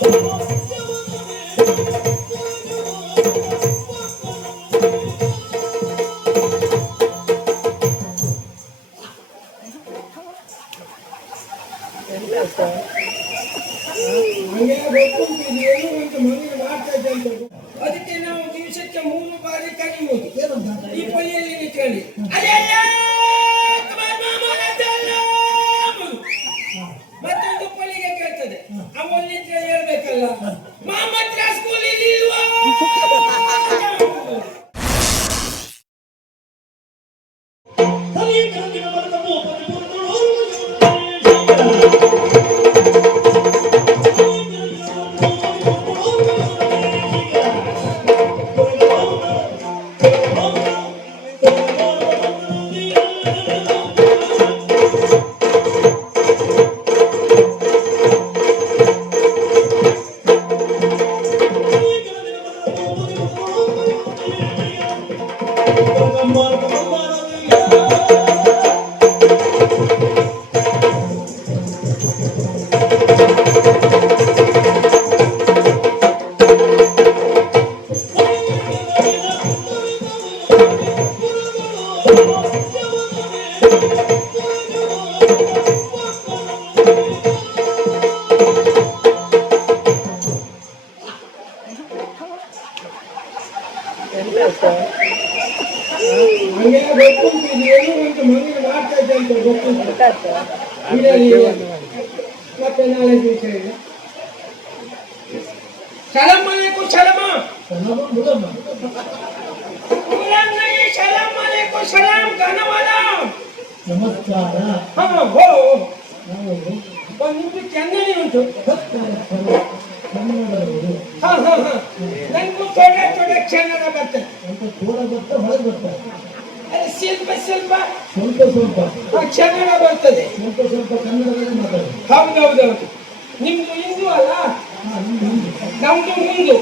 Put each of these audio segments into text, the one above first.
ಅದಕ್ಕೆ ನಾವು ದಿವಸಕ್ಕೆ 3 ಬಾರಿ ಕರೆಯುವುದು ಈ ಪೊಲಿಯಲ್ಲಿ ನಿಂತ್ಕೊಳ್ಳಿ. ಮತ್ತೊಂದು ಪೊಲಿಗೆ ಕೇಳ್ತದೆ, ಅವನಿದ್ರೆ ಹೇಳ್ಬೇಕಲ್ಲ, ಮಾಮತ್ರ ಸ್ಕೂಲಲ್ಲಿ ಇಲ್ವಾ? ನಮಸ್ಕಾರ. ನಿಮ್ದು ಚೆನ್ನೈ ಉಂಟು, ನನಗೂ ಥೋಡೆ ಥೋಡೆ ಕನ್ನಡ ಬರ್ತದೆ, ಥೋಡೆ ಬರ್ತಾ ಹೊರಗೆ ಬರ್ತಾರೆ, ಸ್ವಲ್ಪ ಸ್ವಲ್ಪ ಸ್ವಲ್ಪ ಸ್ವಲ್ಪ ಕನ್ನಡ ಬರ್ತದೆ, ಸ್ವಲ್ಪ ಸ್ವಲ್ಪ ಕನ್ನಡದಲ್ಲಿ ಮಾತಾಡಿ. ಹೌದೌದೌದು. ನಿಮ್ದು ಹಿಂದೂ ಅಲ್ಲ, ನಮ್ದು ಮುಂದು.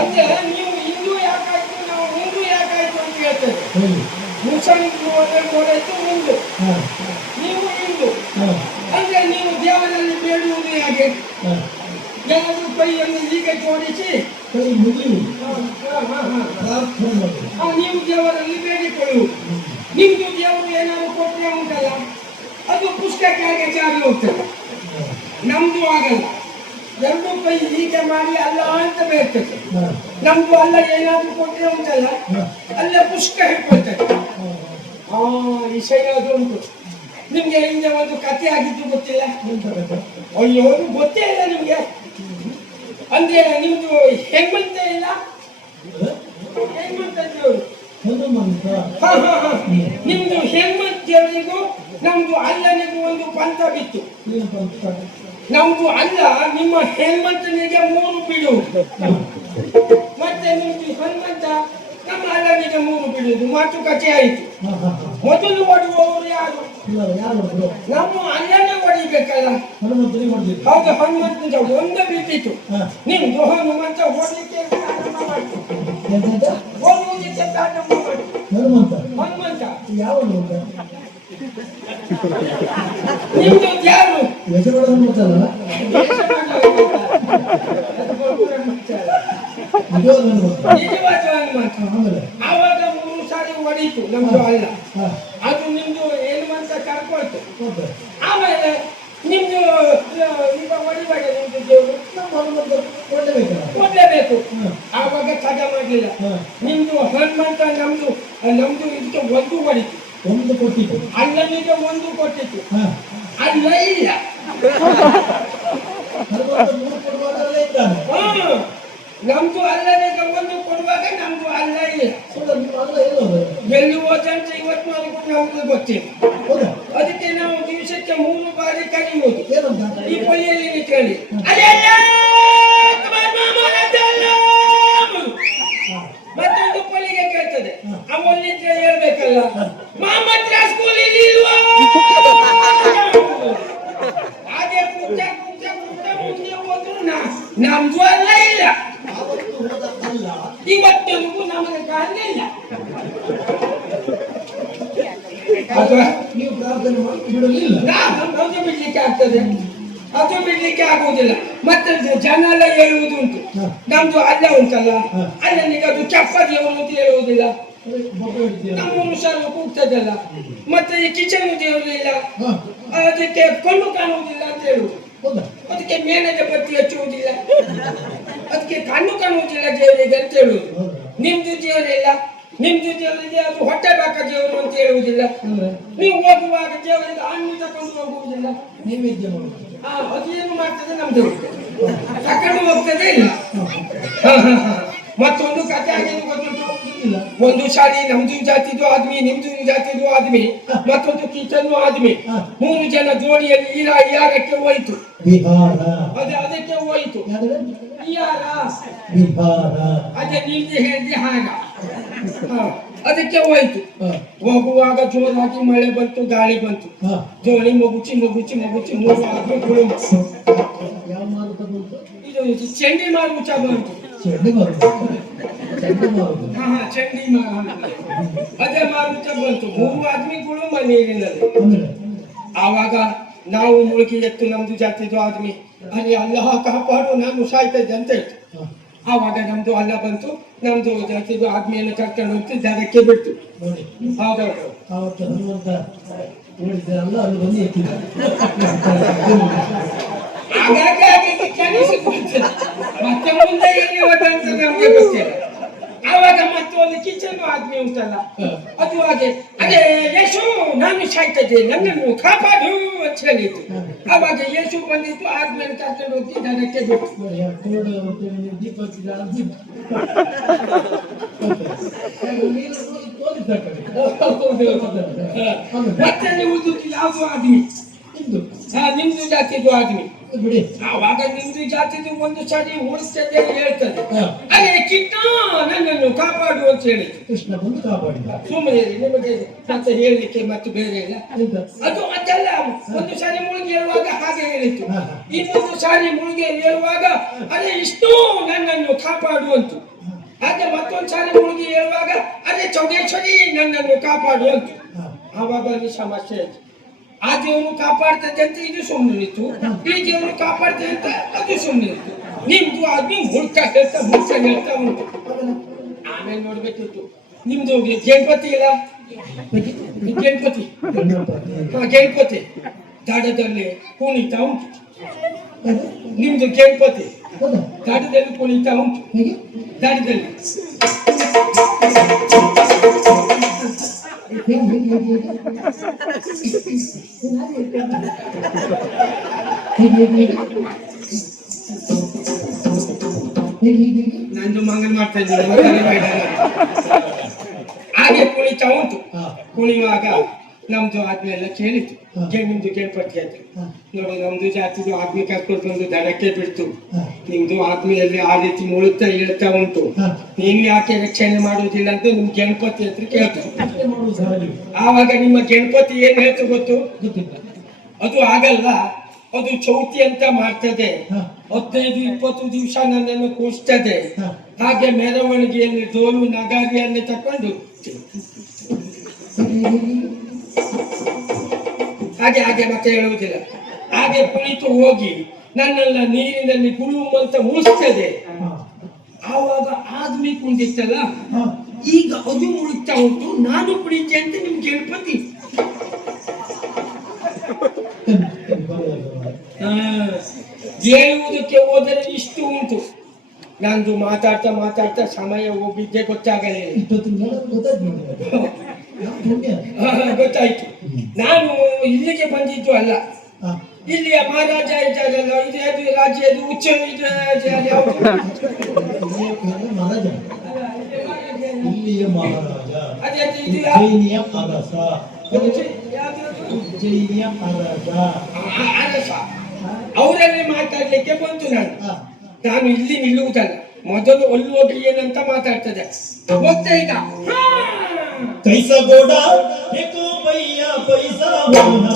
ಅಂದ್ರೆ ನೀವು ಹಿಂದೂ ಯಾಕಾಯ್ತು, ನಾವು ಹಿಂದೂ ಯಾಕಾಯ್ತು ಅಂತ ಹೇಳ್ತೇವೆ. ಮುಸಲ್ಮಾನರು ನೋಡಾಯ್ತು ಮುಂದು, ನೀವು ಹಿಂದೂ. ಅಂದ್ರೆ ನೀವು ದೇವರಲ್ಲಿ ಬೇಡುವುದು ಹೇಗೆ? ಏನಾದ್ರೂ ಕೈಯನ್ನು ಹೀಗೆ ಜೋಡಿಸಿ ನೀವು ದೇವರಲ್ಲಿ ಬೇಡಿಕೊಳ್ಳುವುದು. ನಿಮ್ದು ದೇವರು ಏನಾದ್ರು ಕೊಟ್ಟರೆ ಉಂಟಲ್ಲ, ಅದು ಪುಸ್ತಕಕ್ಕೆ ಜಾರಿ ಹೋಗ್ತದೆ. ನಮ್ದು ಆಗಲ್ಲ, ಎರಡು ಕೈ ಹೀಗೆ ಮಾಡಿ ಅಲ್ಲ ಅಂತ ಬೇಡ್ತದೆ. ನಮ್ದು ಅಲ್ಲ ಏನಾದ್ರೂ ಕೊಟ್ಟರೆ ಉಂಟಲ್ಲ, ಅಲ್ಲ ಪುಸ್ತಕ ಹೇಳ್ಕೊಳ್ತದೆ. ವಿಷಯ ಅದು ಉಂಟು. ನಿಮ್ಗೆ ಹಿಂದೆ ಒಂದು ಕಥೆ ಆಗಿದ್ದು ಗೊತ್ತಿಲ್ಲ? ಅಯ್ಯೋ, ಗೊತ್ತೇ ಇಲ್ಲ ನಿಮ್ಗೆ. ಅಂದ್ರೆ ನಿಮ್ದು ಹೆಣ್ಮಂತ ಇಲ್ಲ, ಹೆಣ್ಮಂತ ದೇವರು. ನಿಮ್ದು ಹೆಣ್ಮಂತ ದೇವರಿಗೂ ನಮ್ದು ಅಲ್ಲನಿಗೂ ಒಂದು ಪಂಥ ಬಿತ್ತು. ನಮ್ದು ಅಲ್ಲ ನಿಮ್ಮ ಹೆಣ್ಮಂತನಿಗೆ 3 ಬಿಡುವುದು, ಮತ್ತೆ ನಿಮ್ದು ಹನುಮಂತ ನಮ್ಮ ಅಲ್ಲನಿಗೆ 3 ಬಿಡುವುದು. ಮಾತುಕತೆ ಆಯಿತು. ಮೊದಲು ಹೊಡುವವರು ಯಾರು? ನಮ್ಮ ಅಲ್ಲನೇ ಹೊಡಿಬೇಕಲ್ಲ. ಹೌದು, ಹನುಮಂತ ಒಂದು ಬಿಟ್ಟಿತ್ತು. ನಿಮ್ದು ಹನುಮಂತ ಹೊಡಲಿಕ್ಕೆ ಪ್ರಾರಂಭ ಮಾಡ್ತು, ಓದುವುದಕ್ಕೆ ಪ್ರಾರಂಭ ಮಾಡ್ತು. ಹನುಮಂತ ಯಾವ ನಿಮ್ದು ಯಾರು? ನಿಜವಾದ ಹನುಮಂತ. ಆವಾಗ 3 ಸಾರಿ ಹೊಡೀತು ನಮ್ದು ಅಲ್ಲ, ಅದು ನಿಮ್ದು ಹನುಮಂತ ಕರ್ಕೊಳ್ತು. ಆಮೇಲೆ ನಿಮ್ದು ಈಗ ಹೊಡಿಬೇಡ, ನಿಮ್ದು ದೇವರು ಕೊಡ್ಲೇಬೇಕು. ಆವಾಗ ಕದ ಮಾಡಲಿಲ್ಲ. ನಿಮ್ದು ಹನುಮಂತ ನಮ್ದು ಇದಕ್ಕೆ 1 ಹೊಡಿತು, 1 ಕೊಟ್ಟಿತ್ತು. ಅಲ್ಲನಿಗೆ 1 ಕೊಟ್ಟಿತ್ತು, ಅಲ್ಲ ಇಲ್ಲ. ನಮ್ದು ಅಲ್ಲನಿಗೆ 1 ಕೊಡುವಾಗ ನಮ್ದು ಅಲ್ಲ ಇಲ್ಲ. ಎಲ್ಲಿ ಹೋದಂತ ಇವತ್ತಿನವರೆಗೂ ನಮ್ಗೆ ಗೊತ್ತಿಲ್ಲ. ಅದಕ್ಕೆ ನಾವು ದಿವಸಕ್ಕೆ 3 ಬಾರಿ ಕರೆಯುವುದು ಈ ಪೊಲಿಯಲ್ಲಿ ನಿಂತ್ಕೊಳ್ಳಿ. ಮತ್ತೊಂದು ಪೊಲಿಗೆ ಕೇಳ್ತದೆ, ಅವನಿದ್ರೆ ಹೇಳ್ಬೇಕಲ್ಲ, ಮಾಮತ್ರ ಸ್ಕೂಲಲ್ಲಿ ಇಲ್ವಾ? ಹಾಗೆ ಕುಂತ ಕುಂತ ಕುಂತ ಮುಂದೆ ಹೋದ್ರು ನಮ್ದು ಅಲ್ಲ ಇಲ್ಲ. ಇವತ್ತಿಗೂ ನಮಗೆ ಕಾಣಲಿಲ್ಲ. ನೀವು ಪ್ರಾರ್ಥನೆ ಮಾಡಿ ಬಿಡಲಿಲ್ಲ, ನಾವು ಬಿಡ್ಲಿಕ್ಕೆ ಆಗ್ತದೆ. ಅದು ಬಿಡ್ಲಿಕ್ಕೆ ಆಗುವುದಿಲ್ಲ. ಮತ್ತೆ ಜನ ಎಲ್ಲ ಹೇಳುವುದುಂಟು, ಹ. ನಮ್ದು ಅಲ್ಲ ಉಂಟಲ್ಲ, ಹ. ಅಲ್ಲನಿಗೆ ಅದು ಚಪ್ಪದಿಯವರು ಅಂತ ಹೇಳುವುದಿಲ್ಲ, ಅದೇ ಮಗು ಹಿಡ್ತೀಯ. ನಮ್ಮ ಮನುಷ್ಯ ಕೂಗ್ತದಲ್ಲ. ಮತ್ತೆ ಈ ಕಿಚನ್ ದೇವರು ಇಲ್ಲ, ಹ. ಅದಕ್ಕೆ ಕಣ್ಣು ಕಾಣುವುದಿಲ್ಲ ಅಂತ ಹೇಳುವುದು. ಹೌದಾ? ಅದಕ್ಕೆ ಮೇಣದ ಬತ್ತಿ ಹಚ್ಚುವುದಿಲ್ಲ, ಅದಕ್ಕೆ ಕಣ್ಣು ಕಾಣುವುದಿಲ್ಲ ದೇವರಿಗೆ ಅಂತ ಹೇಳುವುದು. ಹೌದಾ? ನಿಮ್ದು ದೇವರಿಲ್ಲ, ನಿಮ್ದು ದೇವರಿಗೆ ಅದು ಹೊಟ್ಟೆ ಬಾಕ ದೇವರು ಅಂತ ಹೇಳುವುದಿಲ್ಲ. ಅಂದ್ರೆ ನೀವು ಹೋಗುವಾಗ ದೇವರಿಗೆ ಹಣ್ಣು ತಕೊಂಡು ಹೋಗುವುದಿಲ್ಲ. ನೈವೇದ್ಯ ಮಾಡುದು. ಅದೇನು ಮಾಡ್ತದೆ ನಮ್ದು ತಕೊಂಡು ಹೋಗ್ತದೆ ಇಲ್ಲ. ಮತ್ತೊಂದು ಕಥೆ ಆಗೇನು ಗೊತ್ತುಂಟು? ಇಲ್ಲ. ಒಂದು ಸಾರಿ ನಮ್ದು ಜಾತಿದು ಆದ್ಮಿ, ನಿಮ್ದು ಜಾತಿದು ಆದ್ಮಿ, ಮತ್ತೊಂದು ಕಿಚನ್ ಆದ್ಮಿ, ಹ. 3 ಜನ ಜೋಡಿಯಲ್ಲಿ ಇಯಾರಕ್ಕೆ ಹೋಯ್ತು. ಬಿಹಾರ. ಅದಕ್ಕೆ ಹೋಯ್ತು. ಯಾವ್ದು? ಇಯಾರ ಬಿಹಾರ. ಅದೇ ನಿಮ್ಗೆ ಹೇಳಿದೆ ಹಾಗ. ಹ, ಅದಕ್ಕೆ ಹೋಯ್ತು. ಹ. ಹೋಗುವಾಗ ಜೋರಾಗಿ ಮಳೆ ಬಂತು, ಗಾಳಿ ಬಂತು. ಹ. ಜೋಳಿ ಮಗುಚಿ ಮಗುಚಿ ಮಗುಚಿ 3 ಆದ್ಮಿ ಕುಳುಮ. ಯಾವ ಮಾರುತ ಬಂತು? ಇದು ಚಂಡಿ ಮಾರುತ ಬಂತು. ಚೆಂಡು ಮಾರುತ. ಚೆಂಡು ಮಾರುತ. ಚಂಡಿ ಅದೇ ಮಾರುತ ಬಂತು. 3 ಆದ್ಮಿಗಳು ನೀರಿನಲ್ಲಿ. ಆಮೇಲೆ ಆವಾಗ ನಾವು ಮುಳುಗಿ ಎತ್ತು ನಮ್ದು ಜಾತಿದು ಆದ್ಮಿ, ಅಲ್ಲಿ ಅಲ್ಲಹ ಕಾಪಾಡು ನಾನು ಸಾಯ್ತದೆ ಅಂತ ಹೇಳ್ತು. ಹ. ಆವಾಗ ನಮ್ದು ಅಲ್ಲ ಬಂತು, ನಮ್ದು ಜಾತಿದು ಆದ್ಮಿಯನ್ನು ಕರ್ಕೊಂಡು ಹೋಗ್ತು, ದಡಕ್ಕೆ ಬಿಡ್ತು. ನೋಡಿ, ಹೌದೌದು. ಆವತ್ತು ಹನುಮಂತ ಓಡಿದ್ದಾರಲ್ಲ, ಅಲ್ಲಿ ಬಂದು ಎತ್ತಿದ. ಹಾಗಾಗಿ ಹಾಗೆ ಕಾಣಿಸಿಕೊಳ್ತದೆ. ಮತ್ತೆ ಮುಂದೆ ಏನು ಅಂತ ನಮ್ಗೆ ಗೊತ್ತಿಲ್ಲ. ಆವಾಗ ಮತ್ತೊಂದು ಕಿಚನ್ ಆದ್ಮಿ ಉಂಟಲ್ಲ, ಅದು ಹಾಗೆ ಅದೇ ಯೇಸು ನಾನು ಸಾಯ್ತದೆ ನನ್ನನ್ನು ಕಾಪಾಡು ಅಂತ ಹೇಳಿತ್ತು. ಆವಾಗ ಯೇಸು ಬಂದಿತ್ತು, ಆದ್ಮೇಲೆ ಕರ್ಕೊಂಡು ಹೋಗಿ ದಡಕ್ಕೆ ಬಿಟ್ಟು. ನೋಡಿ, ಆ ಕೋಡು ಅಂತೇಳಿ ದೀಪ ಹಚ್ಚಿದ ಅದು ದೀಪ. ನೀರು ತೋರಿಸ್ದ ಕಡೆ. ಮತ್ತೆ ಉಳಿದು ಯಾವುದು ಆದ್ಮಿ? ನಿಮ್ದು. ನಿಮ್ದು ಜಾತಿದು ಆದ್ಮಿ. ಬಿಡಿ. ಆವಾಗ ನಿಮ್ದು ಜಾತಿದು ಒಂದು ಸಾರಿ ಉಳಿಸ್ತದೆ ಹೇಳ್ತದೆ, ಹ. ಅದೇ ಕಿಟ್ಟ ನನ್ನನ್ನು ಕಾಪಾಡು ಅಂತ ಹೇಳಿದ್ರು. ಕೃಷ್ಣ ಬಂದು ಕಾಪಾಡಿದ. ಸುಮ್ಮನೆ ನಿಮಗೆ ಮತ್ತೆ ಹೇಳಲಿಕ್ಕೆ ಮತ್ತೆ ಬೇರೆ ಇಲ್ಲ. ಎಂತ? ಅದು ಅದೆಲ್ಲ ಒಂದು ಸಾರಿ ಮುಳುಗಿ ಹೇಳುವಾಗ ಹಾಗೆ ಹೇಳಿತ್ತು, ಹ. ಇನ್ನೊಂದು ಸಾರಿ ಮುಳುಗಿ ಹೇಳುವಾಗ ಅದೇ ಇಷ್ಟು ನನ್ನನ್ನು ಕಾಪಾಡು ಅಂತ. ಹಾಗೆ ಮತ್ತೊಂದು ಸಾರಿ ಮುಳುಗಿ ಹೇಳುವಾಗ ಅದೇ ಚೌಡೇಶ್ವರಿ ನನ್ನನ್ನು ಕಾಪಾಡು ಅಂತ. ಹ. ಆವಾಗ ಅಲ್ಲಿ ಸಮಸ್ಯೆ ಆಯ್ತು. ಆ ದೇವರು ಕಾಪಾಡ್ತದೆ ಅಂತ ಇದು ಸುಮ್ಮನೆ ಇತ್ತು, ಈ ದೇವರು ಕಾಪಾಡ್ತದೆ ಅಂತ ಅದು ಸುಮ್ಮನೆ ಇತ್ತು. ನಿಮ್ದು ಆದ್ಮಿ ಮುಳ್ಕ ಹೇಳ್ತಾ ಉಂಟು. ಆಮೇಲೆ ನೋಡ್ಬೇಕಿತ್ತು, ನಿಮ್ದು ಗಣಪತಿ ಇಲ್ಲ, ಗಣಪತಿ ಗಣಪತಿ ದಡದಲ್ಲಿ ಕುಣಿತಾ ಉಂಟು. ನಿಮ್ದು ಗಣಪತಿ ಹೌದಾ? ದಡದಲ್ಲಿ ಕುಣಿತಾ ಉಂಟು. ಹೇಗೆ? ದಡದಲ್ಲಿ ನಂದು ಮಂಗಲ್ ಮಾಡ್ತಾ ಇದ್ದೀನಿ. ಹಾಗೆ ಕುಣಿತಾ ಉಂಟು. ಕುಣಿಯುವಾಗ ನಮ್ದು ಆದ್ಮೇಲೆ ಕೇಳಿತು, ನಿಮ್ದು ಗಣಪತಿ ಅಂತ. ನೋಡಿ, ನಮ್ದು ಜಾತಿದು ಆದ್ಮಿ ಕರ್ಕೊಂಡು ಬಂದು ದಡಕ್ಕೆ ಬಿಡ್ತು. ನಿಮ್ದು ಆದ್ಮಿಯಲ್ಲಿ ಆ ರೀತಿ ಮುಳುಗ್ತಾ ಹೇಳ್ತಾ ಉಂಟು, ನೀನು ಯಾಕೆ ರಕ್ಷಣೆ ಮಾಡುವುದಿಲ್ಲ ಅಂತ ನಿಮ್ ಗಣಪತಿ ಹತ್ರ ಕೇಳ್ತು. ಆವಾಗ ನಿಮ್ಮ ಗಣಪತಿ ಏನ್ ಹೇಳ್ತು ಗೊತ್ತು? ಅದು ಆಗಲ್ಲ, ಅದು ಚೌತಿ ಅಂತ ಮಾಡ್ತದೆ, 15-20 ದಿವಸ ನನ್ನನ್ನು ಕೂರಿಸ್ತದೆ. ಹಾಗೆ ಮೆರವಣಿಗೆಯಲ್ಲಿ ಡೋಲು ನಗಾರಿಯಲ್ಲಿ ತಕೊಂಡು ಹಾಗೆ ಹಾಗೆ ಮತ್ತೆ ಹೇಳುವುದಿಲ್ಲ. ಹಾಗೆ ಕುಳಿತು ಹೋಗಿ ನನ್ನೆಲ್ಲ ನೀರಿನಲ್ಲಿ ಗುಳುಮಂತ ಮುಳಿಸ್ತದೆ. ಆವಾಗ ಆದ್ಮಿ ಕುಂದಿತ್ತಲ್ಲ, ಈಗ ಅದು ಮುಳುಗ್ತಾ ಉಂಟು, ನಾನು ಕುಳಿತೆ ಅಂತ ನಿಮ್ ಗಣಪತಿ. ಹೇಳುವುದಕ್ಕೆ ಹೋದರೆ ಇಷ್ಟು ಉಂಟು. ನಂದು ಮಾತಾಡ್ತಾ ಮಾತಾಡ್ತಾ ಸಮಯ ಹೋಗಿದ್ದೆ ಗೊತ್ತಾಗಲಿಲ್ಲ. ಗೊತ್ತಾಯ್ತು. ನಾನು ಇಲ್ಲಿಗೆ ಬಂದಿದ್ದು ಅಲ್ಲ, ಇಲ್ಲಿಯ ಮಹಾರಾಜ ಇದ್ದಾರಲ್ಲ, ಇದು ರಾಜ್ಯದ ಉಚ್ಚ ಇಲ್ಲಿಯ ಮಹಾರಾಜ, ಅದೇ ಇದು ಉಜ್ಜಯಿನಿಯ ಅರಸ. ಉಜ್ಜಯಿನಿಯ ಅರಸ ಅವರಲ್ಲಿ ಮಾತಾಡ್ಲಿಕ್ಕೆ ಬಂತು. ನಾನು ಇಲ್ಲಿ ನಿಲ್ಲುವುದಲ್ಲ, ಮೊದಲು ಅಲ್ಲಿ ಹೋಗಿ ಏನಂತ ಮಾತಾಡ್ತದೆ ಗೊತ್ತಾ? ಈಗ कैसा घोड़ा देखो भैया पैसा होना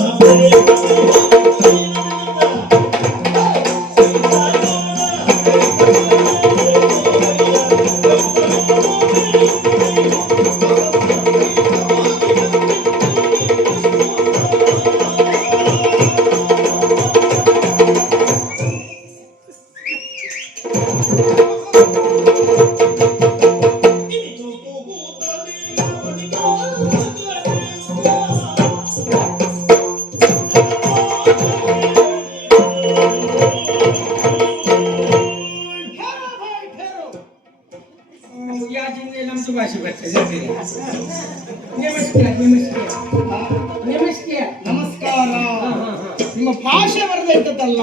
ಭಾಷೆ ಬರದೇ ಇದ್ದದ್ದಲ್ಲ,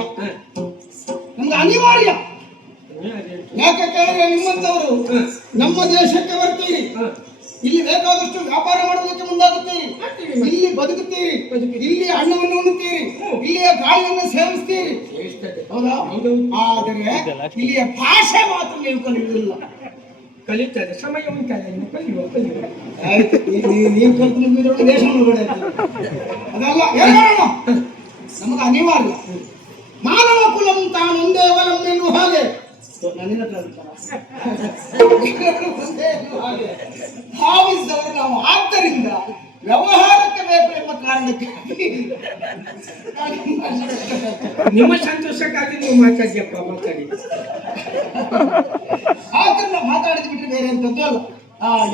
ನಮ್ಗೆ ಅನಿವಾರ್ಯ. ಯಾಕೆ ಕೇಳಿದ್ರೆ ನಿಮ್ಮಂತವರು ನಮ್ಮ ದೇಶಕ್ಕೆ ಬರ್ತೀರಿ, ಇಲ್ಲಿ ಬೇಕಾದಷ್ಟು ವ್ಯಾಪಾರ ಮಾಡೋದಕ್ಕೆ ಮುಂದಾಗುತ್ತೀರಿ, ಇಲ್ಲಿ ಬದುಕುತ್ತೀರಿ, ಇಲ್ಲಿ ಹಣ್ಣವನ್ನು ಉಣ್ಣುತ್ತೀರಿ, ಇಲ್ಲಿಯ ಗಾಳಿಯನ್ನು ಸೇವಿಸ್ತೀರಿ, ಹೌದಾ? ಆದರೆ ಇಲ್ಲಿಯ ಭಾಷೆ ಮಾತ್ರ ನೀವು ಕಲಿಯುವುದಿಲ್ಲ. ಕಲಿತಾರೆ, ಸಮಯ ಉಂಟಲ್ಲ, ಇನ್ನು ಕಲಿಯುವ ಕಲಿಯುವ. ನೀವು ಕಲ್ತು ಮುಗಿದ್ರೊಳಗೆ ದೇಶ ಮುಳುಗಡೆ ಅದಲ್ಲ. ಏನು ಮಾಡೋಣ, ನಮಗೆ ಅನಿವಾರ್ಯ. ಮಾನವ ಕುಲಂ ತಾನೊಂದೇ ವಲಂ ಎನ್ನುವ ಹಾಗೆ ಭಾವಿಸಿದವರು ನಾವು. ಆದ್ದರಿಂದ ವ್ಯವಹಾರಕ್ಕೆ ಬೇಕು ಎಂಬ ಕಾರಣಕ್ಕೆ ನಿಮ್ಮ ಸಂತೋಷಕ್ಕಾಗಿ ನೀವು ಮಾತಾಡಿಯಪ್ಪ, ಮಾತಾಡಿ. ಆದ್ರಿಂದ ಮಾತಾಡಿದ್ ಬಿಟ್ಟರೆ ಬೇರೆ ಎಂತದ್ದು ಅಲ್ಲ.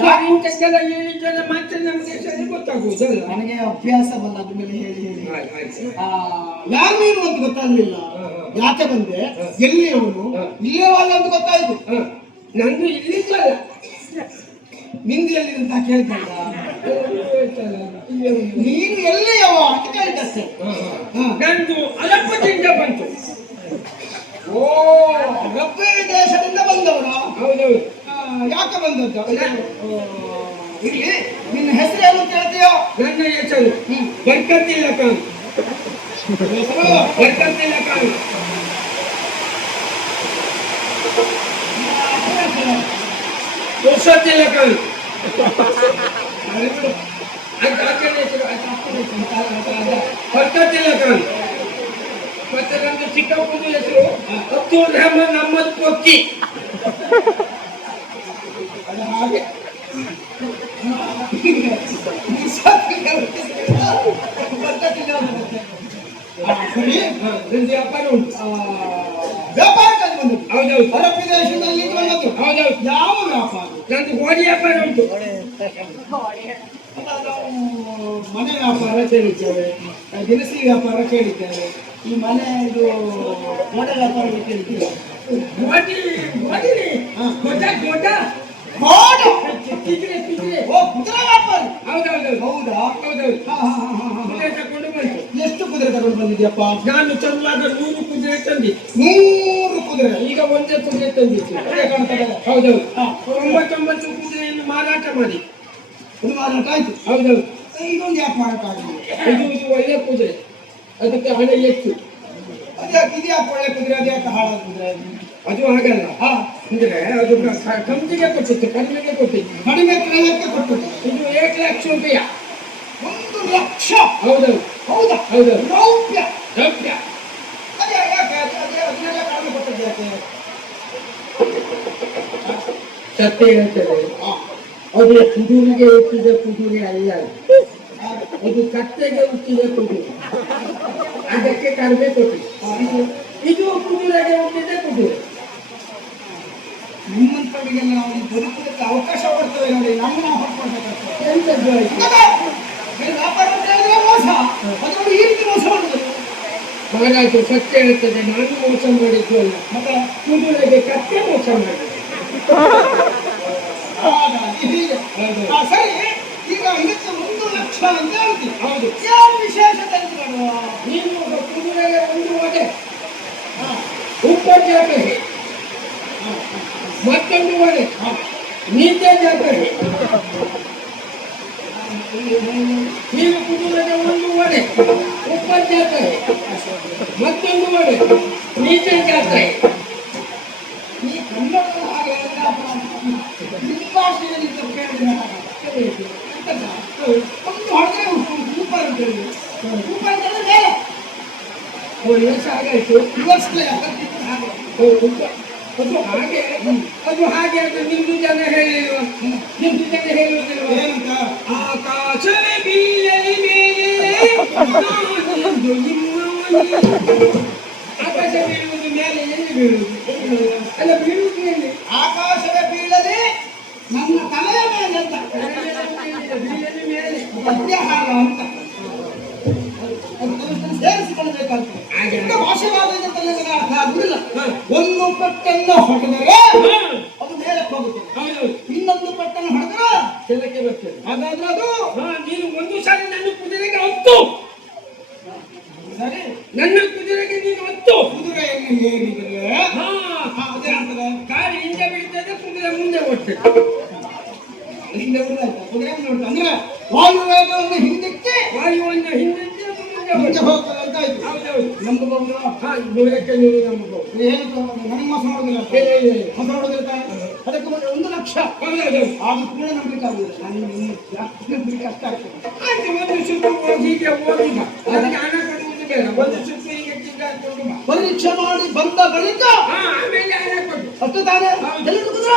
ಯಾರಿಂತೆಲ್ಲ ಹೇಳಿದ್ದೆಲ್ಲ ಮಾತ್ರ ನಮಗೆ ಸರಿ ಗೊತ್ತಾಗುವುದಲ್ಲ. ನನಗೆ ಅಭ್ಯಾಸ ಬಂದ ಅದ್ರ ಮೇಲೆ ಹೇಳಿ ಹೇಳಿ ಯಾರು ನೀನು ಅಂತ ಗೊತ್ತಾಗ್ಲಿಲ್ಲ. ಯಾಕೆ ಬಂದೆ, ಎಲ್ಲಿ ಅವನು, ಇಲ್ಲೇ ವಾಲ ಅಂತ ಗೊತ್ತಾಯ್ತು. ನಂದು ಇಲ್ಲಿದ್ದಲ್ಲ, ನಿಂದು ಎಲ್ಲಿ ಅಂತ ಕೇಳ್ತಲ್ಲ. ನೀನು ಎಲ್ಲಿಯವ ಅಂತ ಕೇಳಿದ್ದಷ್ಟೇ. ನಂದು ಅಲಪ್ಪದಿಂದ ಬಂತು. ಓ, ರಬ್ಬೆ ದೇಶದಿಂದ ಬಂದವರ? ಹೌದೌದು. ಯಾಕೆ ಬಂದದ್ದು? ಇಲ್ಲಿ ನಿನ್ನ ಹೆಸರು ಏನು ಕೇಳ್ತೀಯೋ? ನನ್ನ ಹೆಸರು ಬರ್ಕತ್ತಿಲ್ಲ ಖಾನ್. ಬರ್ಕತ್ತಿಲ್ಲ ಖಾನ್. ಪುರುಷೋತ್ತಿಲ್ಲ ಖಾನ್. ಬರ್ಕತ್ತಿಲ್ಲ ಖಾನ್. ಮತ್ತೆ ನಮ್ದು ಚಿಕ್ಕಪ್ಪನ ಹೆಸರು ಅಬ್ದುಲ್ ರಹಮಾನ್ ಅಹಮದ್ ಕೊಕ್ಕಿ. ಹಾಗೆ ವ್ಯಾಪಾರ ಉಂಟು. ವ್ಯಾಪಾರಕ್ಕಾಗಿ ಬಂದದ್ದು? ಹೌದೌದು. ಹೊರ ಪ್ರದೇಶದಲ್ಲಿ ಬಂದದ್ದು? ಹೌದೌದು. ಯಾವ ವ್ಯಾಪಾರ? ನಂದು ಗೋಧಿ ವ್ಯಾಪಾರ ಉಂಟು. ಮನೆ ವ್ಯಾಪಾರ ಕೇಳಿದ್ದೇವೆ, ದಿನಸಿ ವ್ಯಾಪಾರ ಕೇಳಿದ್ದೇವೆ, ಈ ಮನೆ ಇದು ಮನೆ ವ್ಯಾಪಾರ ಕೇಳಿದ್ದೇವೆ. ಗೋಧಿ ಗೋಧಿ ಗೊಡ್ಡ ಗೊಡ್ಡ ಗೋಡ ಕಿದ್ರೆ ಕಿದ್ರೆ. ಓ, ಕುದುರೆ ವ್ಯಾಪಾರ. ಹೌದೌದು. ಹೌದಾ? ಹೌದೌದು. ಕುದುರೆ ತಗೊಂಡು ಬಂತು. ಎಷ್ಟು ಕುದುರೆ ತಗೊಂಡು ಬಂದಿದ್ಯಪ್ಪ? ನಾನು ತಂದಾಗ 100 ಕುದುರೆ ತಂದಿದ್ದೆ. 100 ಕುದುರೆ? ಈಗ ಒಂದೇ ಕುದುರೆ ತಂದಿತ್ತು. ಹೌದೌದು. 99 ಕುದುರೆಯನ್ನು ಮಾರಾಟ ಮಾಡಿ. ಒಂದು ಮಾರಾಟ ಆಯ್ತು. ಹೌದೌದು. ಇದೊಂದು ಯಾಕೆ ಮಾರಾಟ ಆಗಿದೆ? ಇದು ಒಳ್ಳೆ ಕುದುರೆ, ಅದಕ್ಕೆ ಹಣ ಹೆಚ್ಚು. ಅದ್ಯಾಕೆ ಇದ್ಯಾಕೆ ಒಳ್ಳೆ ಕುದುರೆ, ಅದ್ಯಾಕೆ ಹಾಳಾದ ಕುದುರೆ? ಅದು ಹಾಗಲ್ಲ. ಅಂದ್ರೆ ಅದು ಕಂತಿಗೆ ಕೊಟ್ಟಿತ್ತು, ಕಡಿಮೆಗೆ ಕೊಟ್ಟಿತ್ತು. ಕಡಿಮೆ ಕ್ರಯಕ್ಕೆ ಕೊಟ್ಟಿತ್ತು. ಇದು 1 ಲಕ್ಷ ರೂಪಾಯಿ. 1 ಲಕ್ಷ? ಹೌದೌದು. ಹೌದಾ? ಹೌದೌದು. ರೌಪ್ಯ? ರೌಪ್ಯ. ಅದೇ ಯಾಕೆ ಅದನ್ನೆಲ್ಲ ಕಡಿಮೆ ಕೊಟ್ಟದ್ದು ಯಾಕೆ? ಸತ್ಯ ಹೇಳ್ತೇವೆ, ಅದು ಕುದುರೆಗೆ ಹುಟ್ಟಿದ ಕುದುರೆ ಅಲ್ಲ, ಇದು ಕತ್ತೆಗೆ ಹುಟ್ಟಿದ ಕುದುರೆ, ಅದಕ್ಕೆ ಕಡಿಮೆ ಕೊಟ್ಟಿತ್ತು. ಇದು ಕುದುರೆಗೆ ಹುಟ್ಟಿದ ಕುದುರೆ. ನಿಮ್ಮಂತವರಿಗೆಲ್ಲ ನಾವು ಬದುಕುವುದಕ್ಕೆ ಅವಕಾಶ ಕೊಡ್ತೇವೆ ನೋಡಿ, ನಮ್ಮ ನಾವು ಹೊರಡ್ಕೊಳ್ಬೇಕಾಗ್ತದೆ. ಎಂತದ್ದು ಆಯ್ತು? ವ್ಯಾಪಾರ ಅಂತ ಹೇಳಿದ್ರೆ ಮೋಸ, ಅದರಲ್ಲಿ ಈ ರೀತಿ ಮೋಸ ಮಾಡುದು. ಹಾಗಾಯ್ತು, ಸತ್ಯ ಹೇಳ್ತದೆ, ನಾನು ಮೋಸ ಮಾಡಿದ್ದು ಅಲ್ಲ, ಮತ್ತೆ ಕುದುರೆಗೆ ಕತ್ತೆ ಮೋಸ ಮಾಡಿದೆ. ಸರಿ, ಈಗ ಇದಕ್ಕೆ 1 ಲಕ್ಷ ಅಂತ ಹೇಳ್ತೀವಿ. ಹೌದು. ಏನು ವಿಶೇಷತೆ ಇರ್ತದೆ? ನೀನು ಕುದುರೆಗೆ 1 ಒಡೆ ಉಪ್ಪು ಜಾತ್ರೆ, ಮತ್ತೊಂದು ಒಡೆ ನೀತೆ ಜಾತ್ರೆ. ನೀನು ಕುದುರೆಗೆ 1 ಒಡೆ ಉಪ್ಪು ಜಾತ್ರೆ, ಮತ್ತೊಂದು ಒಡೆ ನೀತೆ ಜಾತ್ರೆ. ಈ ಕನ್ನಡದ ಹಾಗೆ ನಿಮ್ಮ ಭಾಷೆಯಲ್ಲಿ ಕೇಳಿದ್ರೆ ಒಂದು ಹೊಡೆದ್ರೆ ಸೂಪರ್ ಅಂತ ಹೇಳಿ, ಸೂಪರ್ ಅಂತಂದ್ರೆ ಮೇಲೆ ವರ್ಷ ಆಗಾಯ್ತು. ಇವಷ್ಟೇ ಅದು ಹಾಗೆ, ಅದು ಹಾಗೆ. ಅದು ನಿಮ್ದು ಜನ ಹೇಳಿಲ್ವ? ನಿಮ್ದು ಜನ ಹೇಳುವುದಿಲ್ವ? ಏನಂತ? ಆಕಾಶವೇ ಬೀಳಲಿ ಮೇಲೆ, ನಾನೊಂದು ನಿಮ್ಮವನೇ. ಆಕಾಶ ಬೀಳುವುದು ಮೇಲೆ, ಎಲ್ಲಿ ಬೀಳುವುದು? ಅಲ್ಲ, ಬೀಳುವುದು ಎಲ್ಲಿ? ಆಕಾಶವೇ ಬೀಳಲಿ ನನ್ನ ತಲೆಯ ಮೇಲೆ ಅಂತ. ಬೀಳಲಿ ಮೇಲೆ ಮಧ್ಯಾಹ್ನ ಅಂತ ಸೇರಿಸಿಕೊಳ್ಳಬೇಕಾಗ್ತದೆ. ಭಾಷೆವಾದ ಅರ್ಥ ಆಗುದಿಲ್ಲ. ಒಂದು ಪೆಟ್ಟನ್ನು ಹೊಡೆದರೆ ಅದು ಮೇಲಕ್ಕೆ ಹೋಗುತ್ತದೆ, ಇನ್ನೊಂದು ಪೆಟ್ಟನ್ನು ಹೊಡೆದರೆ ಕೆಳಕ್ಕೆ ಬರ್ತದೆ. ಹಾಗಾದ್ರೆ ಅದು ನೀನು ಒಂದು ಸಾರಿ ನನ್ನ ಕುದುರೆಗೆ ಹತ್ತು, ಸರಿ. ನನ್ನ ಕುದುರೆ ನೀನು ಹೊತ್ತು ಕುದುರೆಯನ್ನು ಏರಿದರೆ ಹಾ ಅದೇನಾಗ್ತದೆ? ಕಾಲು ಹಿಂದೆ ಬೀಳ್ತದೆ, ಕುದುರೆ ಮುಂದೆ ಓಡ್ತದೆ. ಹಿಂದೆ ಬಿಡಾಯ್ತಾ? ಕುದುರೆ ನೋಡ್ತಾ ಅಂದ್ರೆ ವಾಯುವೇಗವನ್ನು ಹಿಂದಕ್ಕೆ ವಾಯುವನ್ನು ಹಿಂದಿದ್ದು ಮುಂದೆ ಮುಂದೆ ಓಡ್ತದೆ. ಹೋಗ್ತದೆ ಅಂತ ಆಯ್ತು. ಹೌದೌದು. ನಂಬಬಹುದು? ಹಾ, ನೂರಕ್ಕೆ ನೂರು ನಂಬಬಹುದು. ಏನು ನನಗೆ ಮೋಸ ಮಾಡೋದಿಲ್ಲ, ಮೋಸ ಮಾಡೋದಿಲ್ಲ ತಾನೆ? ಅದಕ್ಕೆ ಮತ್ತೆ 1 ಲಕ್ಷ ಹೌದೌದು. ಆದ್ರೂ ಕೂಡ ನಂಬಲಿಕ್ಕೆ ಆಗುದಿಲ್ಲ. ನನಗೆ ಇನ್ನು ಜಾಸ್ತಿ ನಂಬಲಿಕ್ಕೆ ಕಷ್ಟ ಆಗ್ತದೆ. ಆಯ್ತು, ಒಂದು ಸುತ್ತು ಹೀಗೆ ಓದಿದ ಅದಕ್ಕೆ ಹಣ ಕೊಡುವುದು ಬೇಡ. ಒಂದು ಸುತ್ತು ಹೀಗೆ ತಿರುಗಾಡ್ಕೊಂಡು ಬಾ. ಪರೀಕ್ಷೆ ಮಾಡಿ ಬಂದ ಬಳಿಕ ಹಾ, ಆಮೇಲೆ ಹಣ ಕೊಡು. ಅಷ್ಟು ತಾನೇ? ಹೌದು. ಎಲ್ಲಿಗೆ ಕುದುರೆ?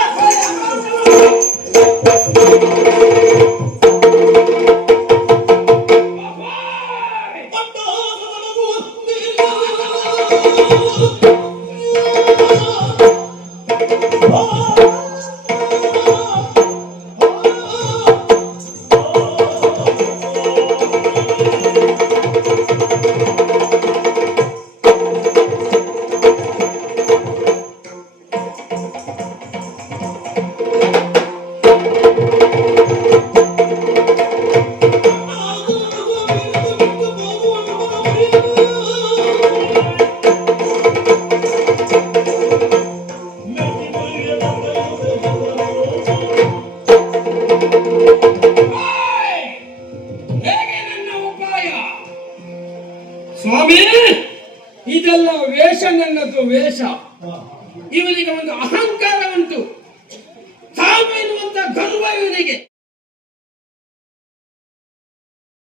ಹೇಗೆ ನನ್ನ ಉಪಾಯ? ಸ್ವಾಮಿ, ಇದೆಲ್ಲ ವೇಷ, ನನ್ನದು ವೇಷ. ಇವರಿಗೆ ಒಂದು ಅಹಂಕಾರ ಉಂಟು.